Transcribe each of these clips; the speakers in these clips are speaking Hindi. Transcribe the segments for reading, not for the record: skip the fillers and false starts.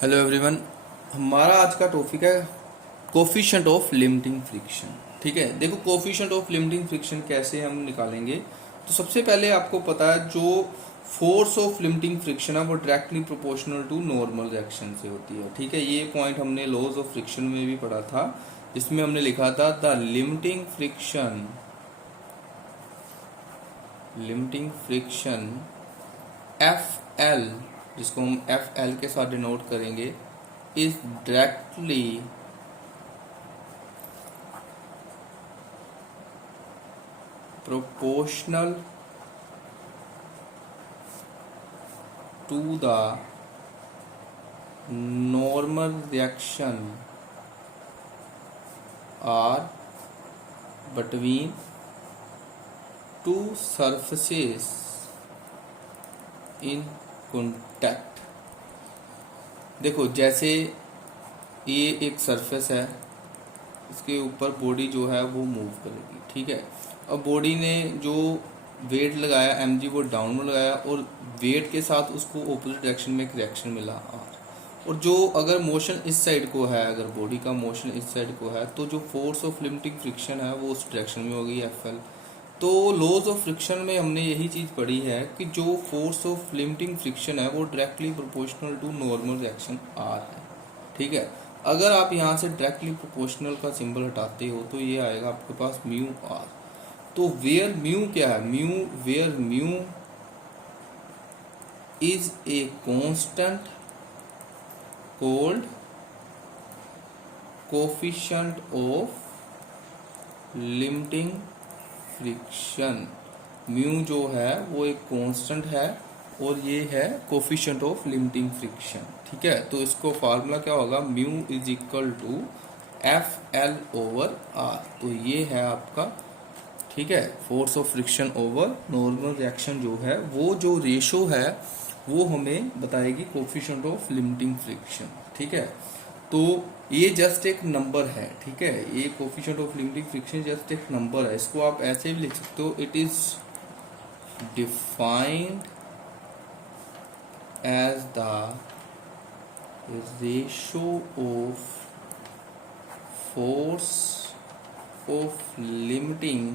Hello everyone. हमारा आज का टॉपिक है कोफिशिएंट ऑफ लिमिटिंग फ्रिक्शन। ठीक है, देखो कोफिशिएंट ऑफ लिमिटिंग फ्रिक्शन कैसे हम निकालेंगे। तो सबसे पहले आपको पता है जो फोर्स ऑफ लिमिटिंग फ्रिक्शन है वो directly proportional to normal reaction से होती है। ठीक है, ये पॉइंट हमने लॉज ऑफ फ्रिक्शन में भी पढ़ा था, जिसमें हमने लिखा था the limiting friction F L, जिसको हम एफ एल के साथ डिनोट करेंगे, is directly proportional to the normal reaction R between two surfaces in contact. देखो जैसे ये एक सरफेस है, इसके ऊपर बॉडी जो है वो मूव करेगी। ठीक है, अब बॉडी ने जो वेट लगाया mg वो डाउनवर्ड लगाया और वेट के साथ उसको ऑपोजिट डायरेक्शन में एक रिएक्शन मिला r। और जो अगर मोशन इस साइड को है, अगर बॉडी का मोशन इस साइड को है, तो जो फोर्स ऑफ लिमिटिंग फ्रिक्शन है वो उस डायरेक्शन में होगी fl। तो लॉज ऑफ फ्रिक्शन में हमने यही चीज़ पढ़ी है कि जो फोर्स ऑफ लिमिटिंग फ्रिक्शन है वो directly proportional to normal reaction r है। ठीक है, अगर आप यहाँ से डायरेक्टली प्रोपोर्शनल का सिंबल हटाते हो तो ये आएगा आपके पास म्यू r। तो वेयर म्यू क्या है, where mu is a constant called coefficient of limiting friction. Mu जो है वो एक कांस्टेंट है और ये है कोफिशिएंट ऑफ लिमिटिंग फ्रिक्शन। ठीक है, तो इसको फार्मूला क्या होगा, mu is equal to F L over R. तो ये है आपका, ठीक है, force of friction over normal reaction जो है वो जो रेशो है वो हमें बताएगी कोफिशिएंट ऑफ लिमिटिंग फ्रिक्शन। ठीक है, तो ये जस्ट एक नंबर है। ठीक है, ये coefficient of limiting friction just एक नंबर है। इसको आप ऐसे भी लिख सकते हो, it is defined as the ratio of force of limiting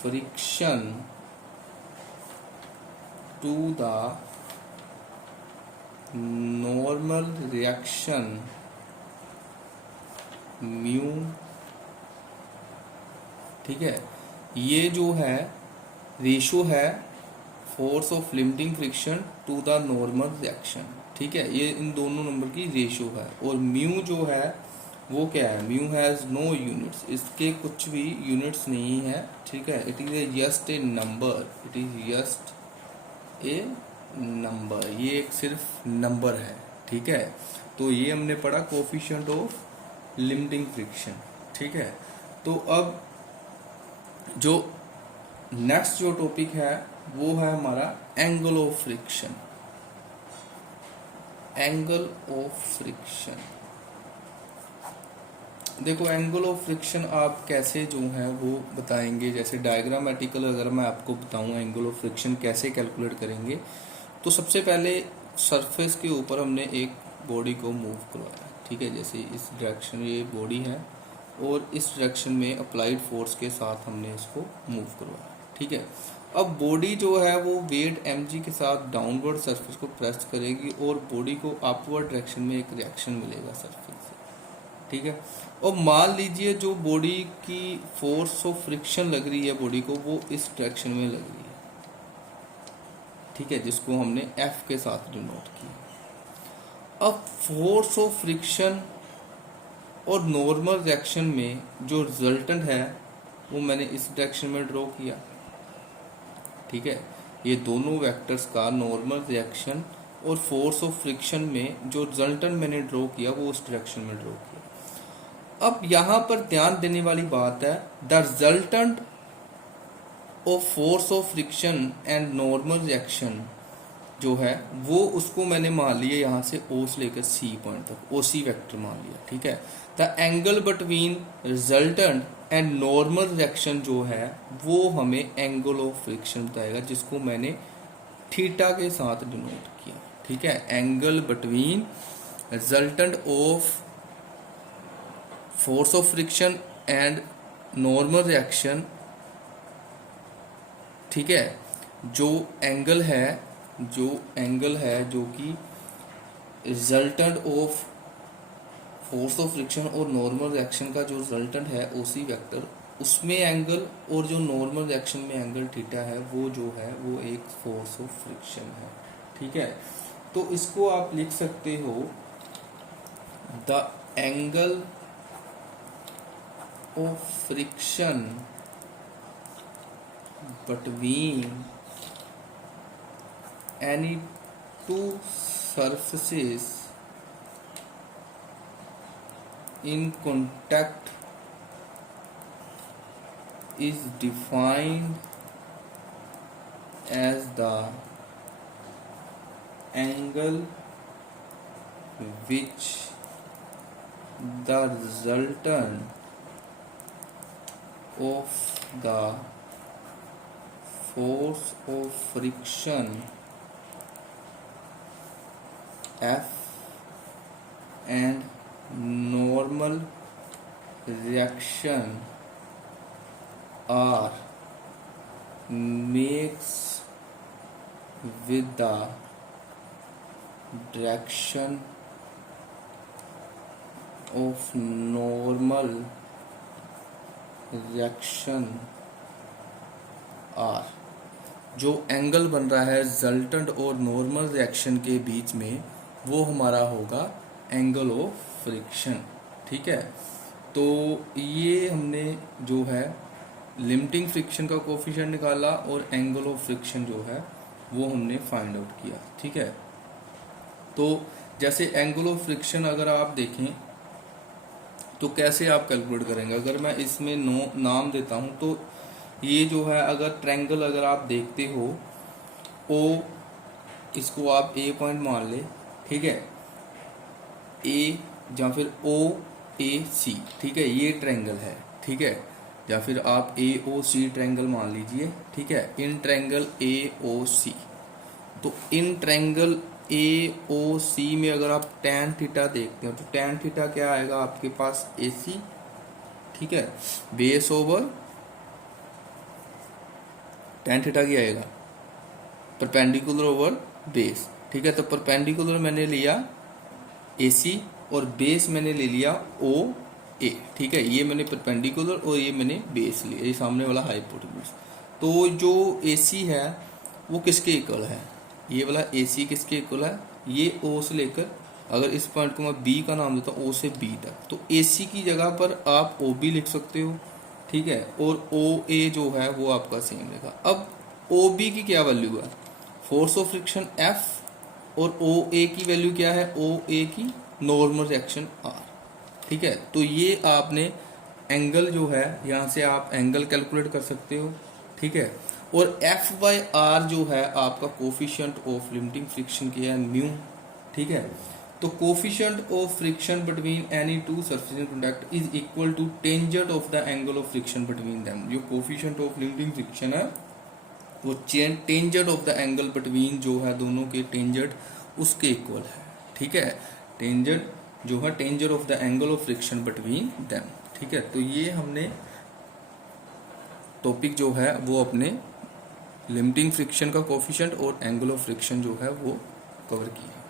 friction to the normal reaction mu. ठीक है, ये जो है रेशो है force of limiting friction to the normal reaction. ठीक है, ये इन दोनों नंबर की रेशो है। और म्यू जो है वो क्या है, म्यू हैज नो यूनिट्स, इसके कुछ भी यूनिट्स नहीं है। ठीक है, it is just a number, it is just a number, ये एक सिर्फ नंबर है। ठीक है, तो ये हमने पढ़ा कोफिशिएंट ऑफ लिमिटिंग फ्रिक्शन। ठीक है, तो अब जो नेक्स्ट जो टॉपिक है वो है हमारा angle of friction. Angle of friction, देखो एंगल ऑफ फ्रिक्शन आप कैसे जो है वो बताएंगे। जैसे डायग्रामेटिकल अगर मैं आपको बताऊं एंगल ऑफ फ्रिक्शन कैसे कैलकुलेट करेंगे, तो सबसे पहले सरफेस के ऊपर हमने एक बॉडी को मूव करवाया। ठीक है, जैसे इस डायरेक्शन ये बॉडी है और इस डायरेक्शन में अप्लाइड फोर्स के साथ हमने इसको मूव करवाया। ठीक है, अब बॉडी जो है वो वेट mg के साथ डाउनवर्ड सरफेस को प्रेस करेगी और बॉडी को अपवर्ड डायरेक्शन में एक रिएक्शन मिलेगा सरफेस से। ठीक है, और मान लीजिए जो बॉडी की फोर्स ऑफ फ्रिक्शन लग रही है बॉडी को वो इस डायरेक्शन में लग रही है। ठीक है, जिसको हमने F के साथ डिनोट किया। अब फोर्स ऑफ फ्रिक्शन और नॉर्मल रिएक्शन में जो रिजल्टेंट है वो मैंने इस डायरेक्शन में ड्रॉ किया। ठीक है, ये दोनों वेक्टर्स का नॉर्मल रिएक्शन और फोर्स ऑफ फ्रिक्शन में जो रिजल्टेंट मैंने ड्रॉ किया वो उस डायरेक्शन में ड्रॉ किया। अब यहां पर ध्यान देने वाली बात है, the resultant of force of friction and normal reaction जो है वो उसको मैंने मान लिया यहाँ से O से लेकर C पॉइंट तक, OC वेक्टर मान लिया। ठीक है, the angle between resultant and normal reaction जो है वो हमें एंगल ऑफ फ्रिक्शन बताएगा, जिसको मैंने थीटा के साथ डिनोट किया। ठीक है, angle between resultant of force of friction and normal reaction. ठीक है, जो एंगल है जो कि resultant of force of friction और नॉर्मल रिएक्शन का जो रिजल्टेंट है ओसी वेक्टर, उसमें एंगल और जो नॉर्मल रिएक्शन में एंगल थीटा है वो जो है वो एक फोर्स ऑफ फ्रिक्शन है। ठीक है, तो इसको आप लिख सकते हो the angle of friction between any two surfaces in contact is defined as the angle which the resultant of the force of friction F and normal reaction R makes with the direction of normal reaction R। जो एंगल बन रहा है रिजल्टेंट और नॉर्मल रिएक्शन के बीच में वो हमारा होगा एंगल ऑफ फ्रिक्शन। ठीक है, तो ये हमने जो है लिमिटिंग फ्रिक्शन का कोफिशिएंट निकाला और एंगल ऑफ फ्रिक्शन जो है वो हमने फाइंड आउट किया। ठीक है, तो जैसे एंगल ऑफ फ्रिक्शन अगर आप देखें तो कैसे आप कैलकुलेट करेंगे, अगर मैं इसमें नाम देता हूं तो ये जो है अगर ट्रायंगल अगर आप देखते हो ओ, इसको आप ए पॉइंट मान ले। ठीक है, ए या फिर ओ ए सी। ठीक है, ये ट्रायंगल है। ठीक है, या फिर आप ए ओ सी ट्रायंगल मान लीजिए। ठीक है, इन ट्रायंगल ए ओ सी, तो इन ट्रायंगल ए ओ सी में अगर आप टैन थीटा देखते हो तो टैन थीटा क्या आएगा आपके पास ए सी। ठीक है, बेस ओवर टैन थीटा क्या आएगा परपेंडिकुलर ओवर बेस। ठीक है, तो परपेंडिकुलर मैंने लिया AC और बेस मैंने ले लिया OA। ठीक है, ये मैंने परपेंडिकुलर और ये मैंने बेस लिया, ये सामने वाला हाइपोटेन्यूज। तो जो AC है वो किसके इक्वल है, ये वाला AC किसके इक्वल है, ये O से लेकर, अगर इस पॉइंट को मैं B का नाम देता हूँ O से B तक, तो AC की जगह पर आप OB लिख सकते हो। ठीक है, और OA जो है वो आपका सेम रहेगा। अब OB की क्या वैल्यू है, फोर्स ऑफ फ्रिक्शन F, और OA की वैल्यू क्या है, OA की नॉर्मल रिएक्शन R। ठीक है, तो ये आपने एंगल जो है यहाँ से आप एंगल कैलकुलेट कर सकते हो। ठीक है, और F/R जो है आपका कोफिशिएंट ऑफ लिमिटिंग फ्रिक्शन की है म्यू। ठीक है, तो coefficient of friction between any two surface in contact is equal to tangent of the angle of friction between them. जो कोफिशिएंट ऑफ लिमिटिंग फ्रिक्शन है वो tangent of the angle between जो है दोनों के टेंजेंट उसके इक्वल है। ठीक है, टेंजेंट जो है tangent of the angle of friction between them. ठीक है, तो ये हमने टॉपिक जो है वो अपने लिमिटिंग फ्रिक्शन का कोफिशिएंट और एंगल ऑफ फ्रिक्शन जो है वो कवर किया।